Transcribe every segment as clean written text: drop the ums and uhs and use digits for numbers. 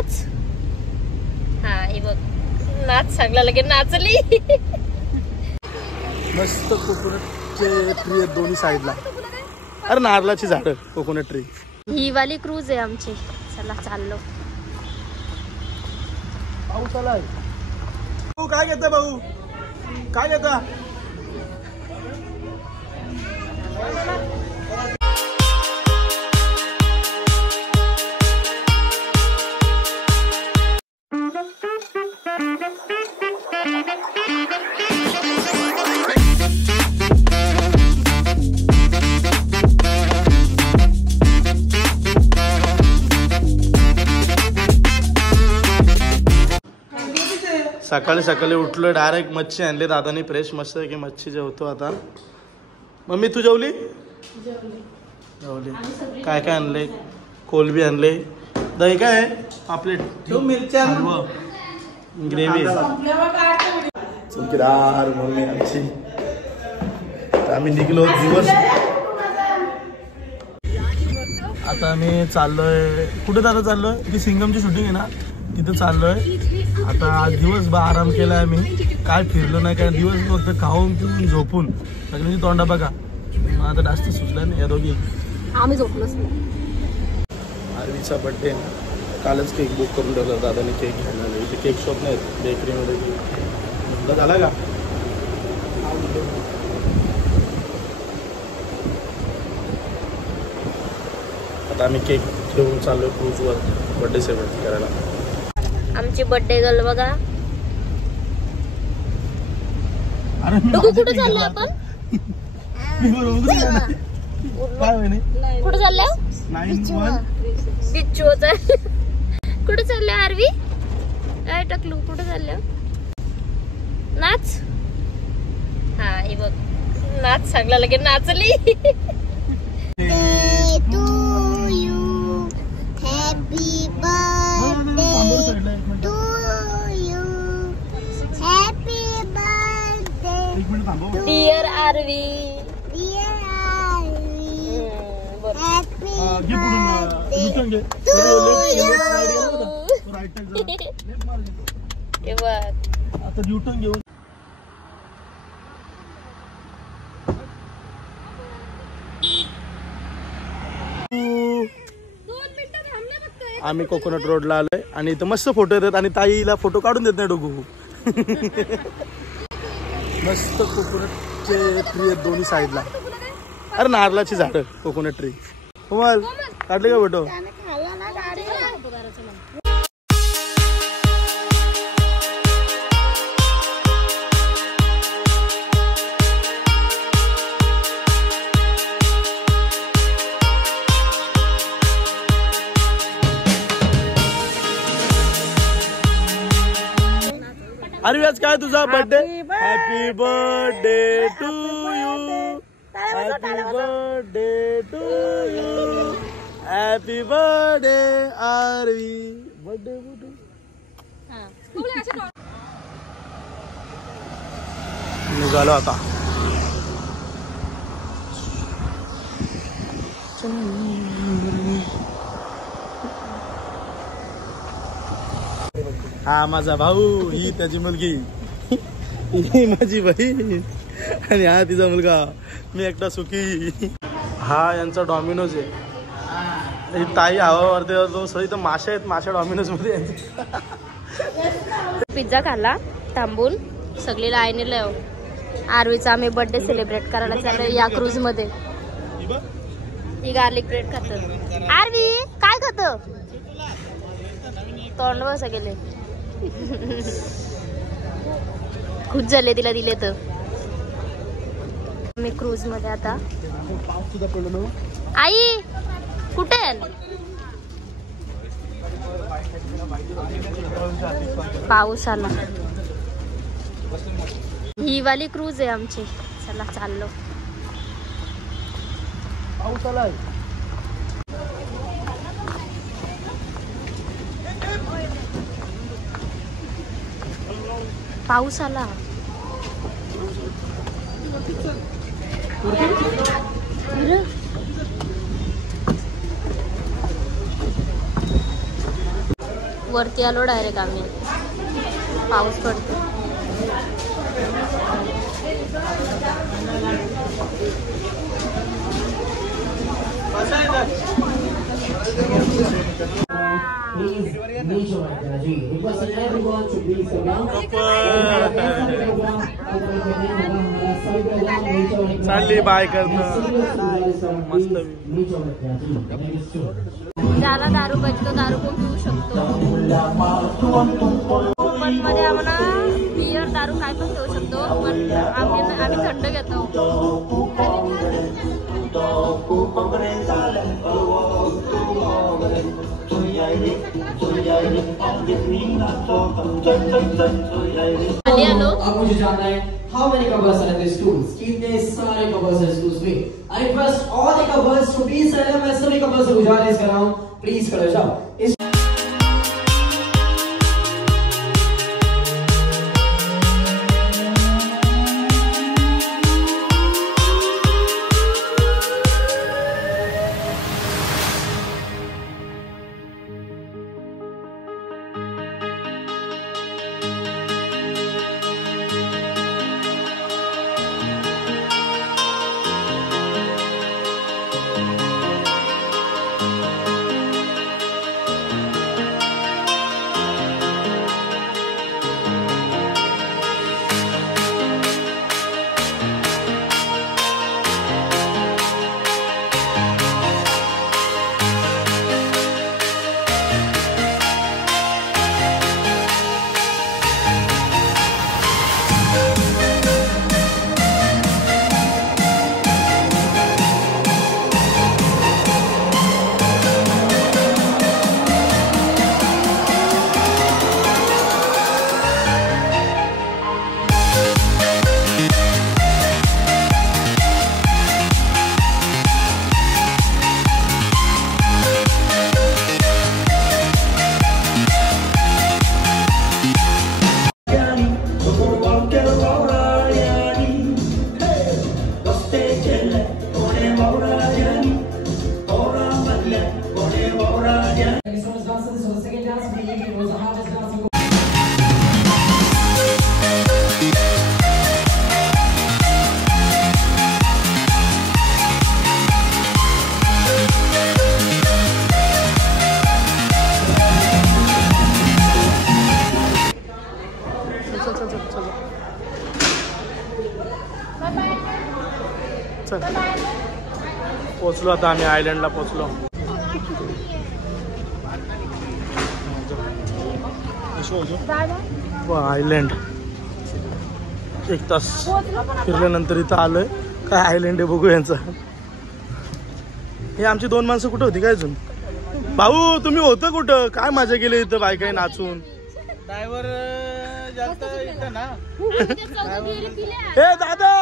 नाच. हा हे बघ नाच सांगला लगे नाचली. मस्त कोकोनटचे ट्री आहेत दोन्ही साईडला. अरे नारळाची झाडं कोकोनट ट्री. ही वाली क्रूज आहे आमची. चला चाललो. पाऊस आलाय. भाऊ काय घेता भाऊ काय घेता. सकाळी सकाळी उठलो डायरेक्ट मच्छी आणले दादानी फ्रेश मस्त की मच्छी जेवतो आता. मम्मी तू जेवली. जेवली. काय काय आणले. कोलबी आणले. दही काय पापलेट मिरच्या ग्रेव्ही चुकीदार मम्मी आमची. आम्ही निघलो दिवस. आता आम्ही चाललोय कुठे दादा चाललोय. ती सिंगमची शूटिंग आहे ना तिथं चाललोय. आता आज दिवसभर आराम केला आम्ही. काय फिरलो नाही काय दिवस फक्त खाऊन पिऊन झोपून. सगळ्यांची तोंडा बघा. आता जास्त सुचला नाही या दोघी. आम्ही झोपलोच नाही. आरवीचा बर्थडे कालच केक बुक करून ठेवला दादाने. केक घ्यायला आले. इथे केक शॉप नाही बेकरीमध्ये. झाला का. आता आम्ही केक घेऊन चाललोय क्रूजवर बर्थडे सेलिब्रेट करायला. आमची बर्थडे गर्ल बघा. अरे कुठे चाललोय आपण. कुठे चाललो. बिच्चूचा. कुठे चाललो आरवी. काय टाकलू कुठे चाललो. नाच. हा हे बघ नाच सांगला लगे नाचली. डिअर आरवी. आता न्यूटन घेऊन आम्ही कोकोनट रोडला आलोय आणि इथं मस्त फोटो येतात आणि ताईला फोटो काढून देत नाही डोगू. मस्त कोकोनटचे ट्री आहेत दोन्ही साईडला. अरे नारळाची झाडं कोकोनट ट्री. कोमल काढले का फोटो. अरे आज काय तुझा birthday. Happy birthday to you. Happy birthday to you. Happy birthday Aarvi. Birthday निघालो आता. हा माझा भाऊ. ही त्याची मुलगी. ही माझी बहीण आणि हा तिचा मुलगा. मी एकटा सुखी. हा यांचा डॉमिनोज आहे. ही ताई हवावरती सगळी तर माशा आहेत. माशा डॉमिनोज मध्ये. पिझ्झा खाल्ला थांबून. सगळी लाईनीला आरवीचा आम्ही बर्थडे सेलिब्रेट करायला चाललोय या क्रूज मध्ये. ही गार्लिक ब्रेड खात. आरवी काय खात. तोंड बसा गेले. खुश झाले तिला दिले तर. मी क्रूज मध्ये आता. आई कुठे. पाऊस आला. ही वाली क्रूज आहे आमची. चला चाललो. पाऊस आलाय. पाऊस आला. वरती आलो डायरेक्ट आम्ही. पाऊस पडतो. चालली बाय करत मस्त. ज्याला दारू पाहिजे तो दारू पण पिऊ शकतो. पण मध्ये आम्हाला बियर दारू काय पण घेऊ शकतो, पण आम्ही थंड घेतो. अब मुझे जानना है how many covers are in the stools? कितने सारे covers हैं stools में? I request all the covers to please stand up. मैं सभी covers से गुजारिश कर रहा हूँ, please खड़े हो जाओ. पोचलो आता आम्ही आयलंडला पोचलो. आयलंड 1 तास फिरल्यानंतर इथं आलोय. काय आयलंड आहे बघू यांचं. हे आमची 2 माणसं कुठं होती काय अजून? भाऊ तुम्ही होतं कुठं? काय मजा केली इथं बायकाई नाचून. ड्रायव्हर जास्त इथं ना. ए दादा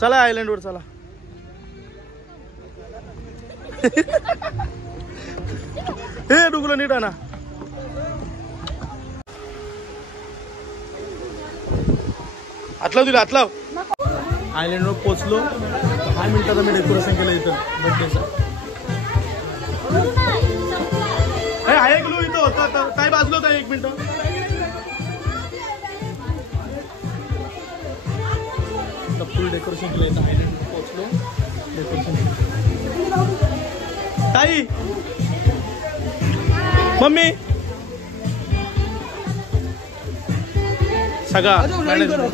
चला आयलंड वर चला. हे डुगलं नीट ना. आतलाव दिला आतलाव. आयलंड वर पोचलो. 5 मिनिटात मी डेकोरेशन केलं इथं बर्थडेचं. हे आहे ग्लू इथं होता. काय बाजलो होता 1 मिनिट. फुल डेकोरेशन केलं इथं. आयलंड पोचलो डेकोरेशन. ताई मम्मी सगळा मॅनेजमेंट.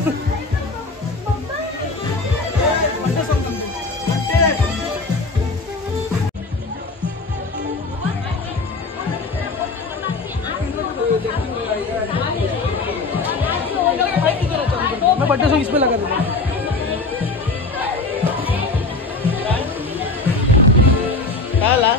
बर्थडे सॉन्ग इसमें लगा देना. काला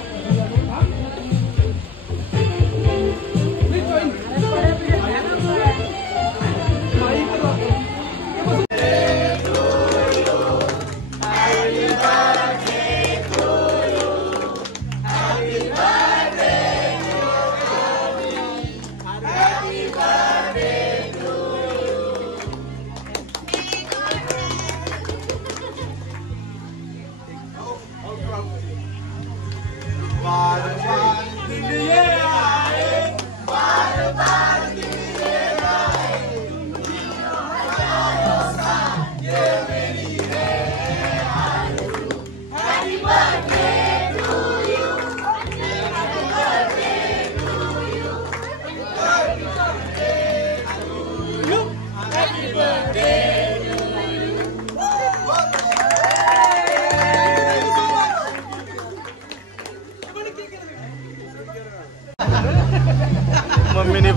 मम्मीने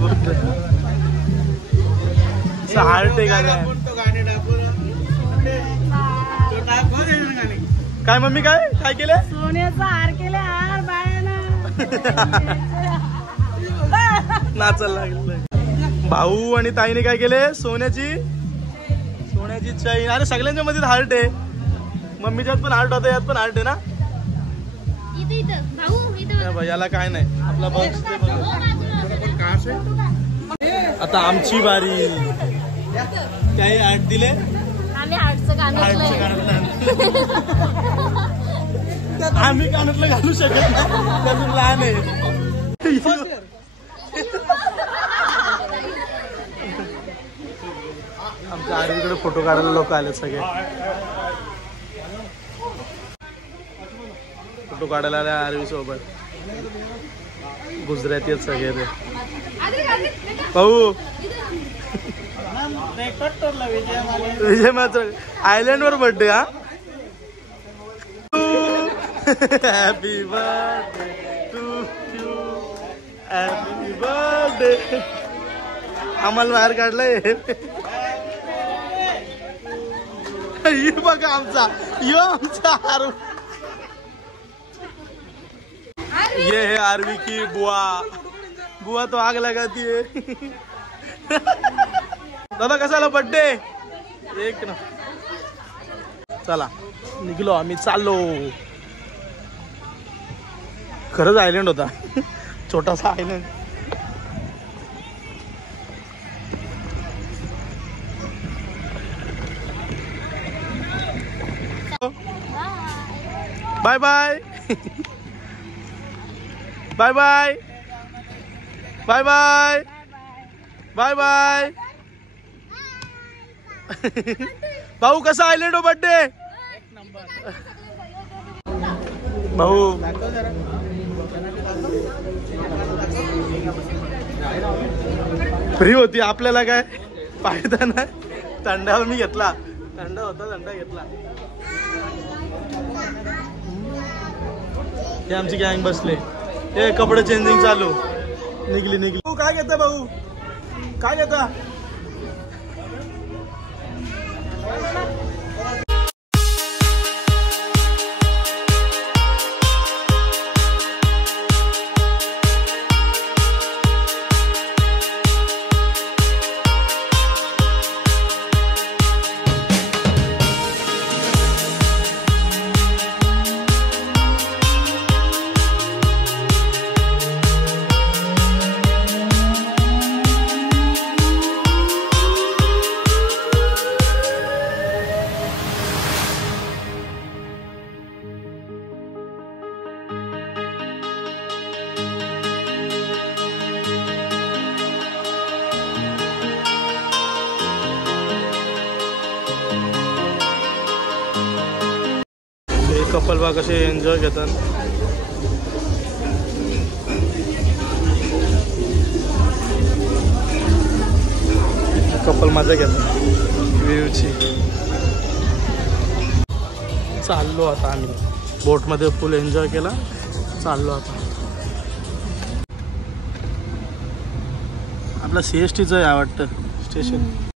हार्ट आहे काय मम्मी काय काय केलं? सोन्याचा हार केला हार बायाला नाचायला लागलं. भाऊ आणि ताईने काय केले? सोन्याची चैन. अरे सगळ्यांच्या मध्ये हार्ट आहे. मम्मीच्यात पण हार्ट होता, यात पण हार्ट आहे ना. याला काय नाही आपला बॉक्स. आता आमची बारी. काही हार्ट दिले आम्ही हार्टचं गाणं आम्ही कानातलं घालू शकत नाही, त्यातून लहान आहे. आमच्या आरवीकडे फोटो काढायला लोक आले सगळे. फोटो काढायला आले आरवी सोबत. गुजराती आहेत सगळे ते. भाऊ विजय मात्र आयलंड वर बर्थडे. हा happy birthday to you, happy birthday. आम्हाला बाहेर काढलंय. बघा आमचा ये है आरवी की बुआ तो आग लगाती है. दादा कसा आला बर्थडे? एक ना. चला निघलो आम्ही, चाललो. खरंच आयलंड होता, छोटासा island. Bye bye bye bye bye bye bye bye. भाऊ कसा आयलंड हो बर्थडे? भाऊ फ्री होती, आपल्याला काय फायदा नाही. थंडा मी घेतला, थंड होता, थंडा घेतला. हे आमची गँग बसले. हे कपडे चेंजिंग चालू. निघली. काय घेता भाऊ? काय घेता? कपल बा कसे एन्जॉय घेतात. कपल मजा घेतात व्ह्यूची. चाललो आता आम्ही बोटमध्ये, फुल एन्जॉय केला. चाललो आता. आपला CSTचं आहे वाटतं स्टेशन.